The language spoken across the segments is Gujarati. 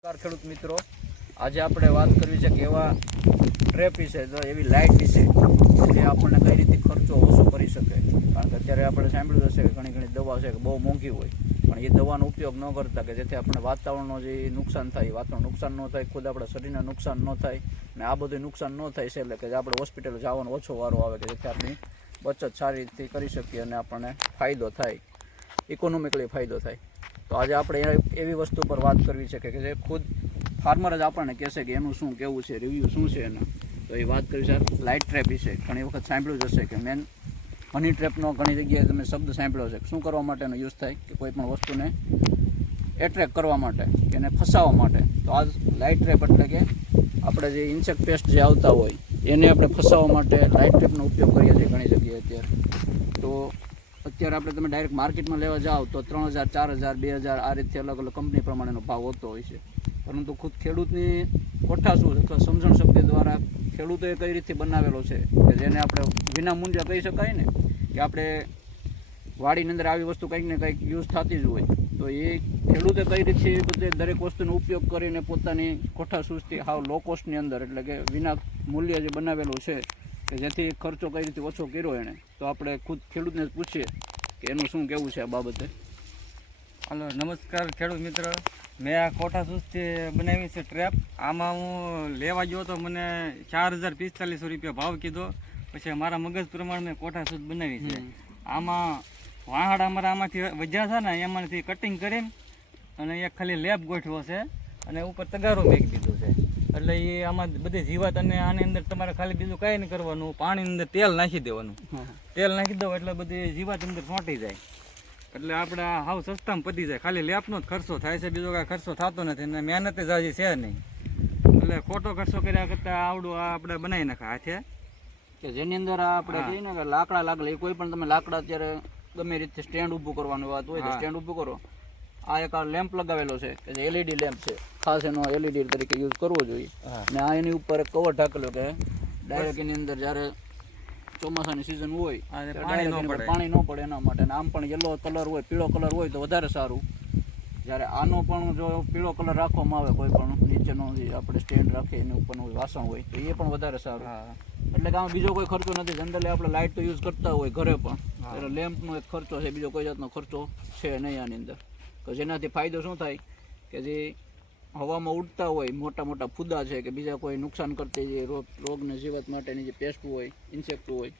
ખેડૂત મિત્રો, આજે આપણે વાત કરવી છે કે એવા ટ્રેપ વિશે, તો એવી લાઇટ વિશે કે આપણને કઈ રીતે ખર્ચો ઓછો કરી શકે. કારણ કે અત્યારે આપણે સાંભળ્યું હશે કે ઘણી દવા છે કે બહુ મોંઘી હોય, પણ એ દવાનો ઉપયોગ ન કરતા કે જેથી આપણે વાતાવરણનો જે નુકસાન થાય, વાતાવરણ નુકસાન ન થાય, ખુદ આપણા શરીરને નુકસાન ન થાય અને આ બધું નુકસાન ન થાય છે એટલે કે આપણે હોસ્પિટલ જવાનો ઓછો વારો આવે કે જેથી આપણી બચત સારી રીતે કરી શકીએ અને આપણને ફાયદો થાય, ઇકોનોમિકલી ફાયદો થાય. તો આજે આપણે એવી વસ્તુ પર વાત કરવી છે કે જે ખુદ ફાર્મર જ આપણને કહેશે કે એનું શું કેવું છે, રિવ્યૂ શું છે એના. તો એ વાત કરી છે લાઇટ ટ્રેપ વિશે. ઘણી વખત સાંભળ્યું જ હશે કે મેન હની ટ્રેપનો ઘણી જગ્યાએ તમે શબ્દ સાંભળ્યો છે. શું કરવા માટેનો યુઝ થાય કે કોઈ પણ વસ્તુને એટ્રેક્ટ કરવા માટે કે એને ફસાવવા માટે. તો આ લાઇટ ટ્રેપ એટલે કે આપણે જે ઇન્સેક્ટ પેસ્ટ જે આવતા હોય એને આપણે ફસાવવા માટે લાઇટ ટ્રેપનો ઉપયોગ કરીએ છીએ ઘણી જગ્યાએ અત્યારે. તો અત્યારે આપણે તમે ડાયરેક્ટ માર્કેટમાં લેવા જાઓ તો 3000, 4000, 2000 આ રીતે અલગ અલગ કંપની પ્રમાણેનો ભાવ હોતો હોય છે. પરંતુ ખુદ ખેડૂતની કોઠાસૂઝ અથવા સમજણ શક્તિ દ્વારા ખેડૂતોએ કઈ રીતે બનાવેલો છે કે જેને આપણે વિના મૂલ્ય કહી શકાય ને, કે આપણે વાડીની અંદર આવી વસ્તુ કંઈક ને કંઈક યુઝ થતી જ હોય. તો એ ખેડૂતે કઈ રીતે બધે દરેક વસ્તુનો ઉપયોગ કરીને પોતાની કોઠાસૂઝથી હાવ લો કોસ્ટની અંદર એટલે કે વિના મૂલ્ય જે બનાવેલું છે કે જેથી ખર્ચો કઈ રીતે ઓછો કર્યો એણે. તો આપણે ખુદ ખેડૂતને જ પૂછીએ કે એનું શું કહેવું છે આ બાબતે. હલો, નમસ્કાર ખેડૂત મિત્ર. મેં આ કોઠાસૂઝથી બનાવી છે ટ્રેપ. આમાં હું લેવા ગયો તો મને 4045 રૂપિયા ભાવ કીધો. પછી મારા મગજ પ્રમાણે મેં કોઠાસૂઝ બનાવી છે. આમાં વાહડા અમારા આમાંથી વધ્યા છે ને એમાંથી કટિંગ કરીને અને એક ખાલી લેબ ગોઠવો છે અને ઉપર તગારો મેકી દીધું છે. એટલે એ આમાં બધી જીવાત અને આની અંદર તમારે ખાલી બીજું કાંઈ નહીં કરવાનું, પાણીની અંદર તેલ નાખી દેવાનું. તેલ નાખી દો એટલે બધી જીવાત અંદર ચોંટી જાય. એટલે આપણે હાવ સસ્તામાં પતી જાય. ખાલી લેપનો જ ખર્ચો થાય છે, બીજો કાંઈ ખર્ચો થતો નથી અને મહેનત જ હજી છે નહીં. એટલે ખોટો ખર્ચો કર્યા કરતાં આવડું આ આપણે બનાવી નાખ્યા હાથે, કે જેની અંદર આપણે કહીએ ને કે લાકડા લાગલે કોઈ પણ તમે લાકડા અત્યારે ગમે રીતે સ્ટેન્ડ ઊભું કરવાની વાત હોય તો સ્ટેન્ડ ઊભું કરો. આ એક આ લેમ્પ લગાવેલો છે કે જે LED લેમ્પ છે, ખાસ એનો LED તરીકે યુઝ કરવો જોઈએ. ને આ એની ઉપર એક કવર ઢાકેલો કે ડાયરેક્ટ એની અંદર જ્યારે ચોમાસાની સિઝન હોય પાણી ન પડે એના માટે. આમ પણ યલો કલર હોય, પીળો કલર હોય તો વધારે સારું. જ્યારે આનો પણ જો પીળો કલર રાખવામાં આવે કોઈ પણ નીચેનો જે આપણે સ્ટેન્ડ રાખીએ એની ઉપરનું વાસણ હોય તો એ પણ વધારે સારું. એટલે કે આમાં બીજો કોઈ ખર્ચો નથી. જનરલી આપણે લાઇટ તો યુઝ કરતા હોય ઘરે પણ, એટલે લેમ્પનો એક ખર્ચો છે, બીજો કોઈ જાતનો ખર્ચો છે નહીં આની અંદર. તો જેનાથી ફાયદો શું થાય કે જે હવામાં ઉડતા હોય મોટા મોટા ફૂદા છે કે બીજા કોઈ નુકસાન કરતી જે રોગને જીવાત માટેની જે પેસ્ટ હોય, ઇન્સેક્ટ હોય,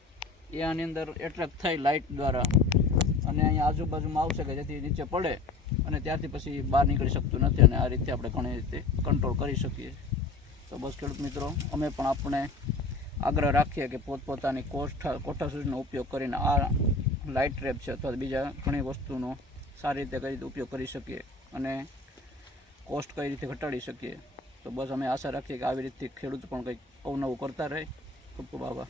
એ આની અંદર એટ્રેક્ટ થાય લાઇટ દ્વારા અને અહીંયા આજુબાજુમાં આવશે કે જેથી નીચે પડે અને ત્યારથી પછી બહાર નીકળી શકતું નથી. અને આ રીતે આપણે ઘણી રીતે કંટ્રોલ કરી શકીએ. તો બસ ખેડૂત મિત્રો, અમે પણ આપણે આગ્રહ રાખીએ કે પોતપોતાની કોઠાસૂઝનો ઉપયોગ કરીને આ લાઇટ ટ્રેપ છે અથવા બીજા ઘણી વસ્તુનો સારી રીતે કઈ રીતે ઉપયોગ કરી શકીએ અને કોસ્ટ કઈ રીતે ઘટાડી શકીએ. તો બસ અમે આશા રાખીએ કે આવી રીતે ખેડૂત પણ કંઈક અવનવું કરતા રહે. ખૂબ ખૂબ આભાર.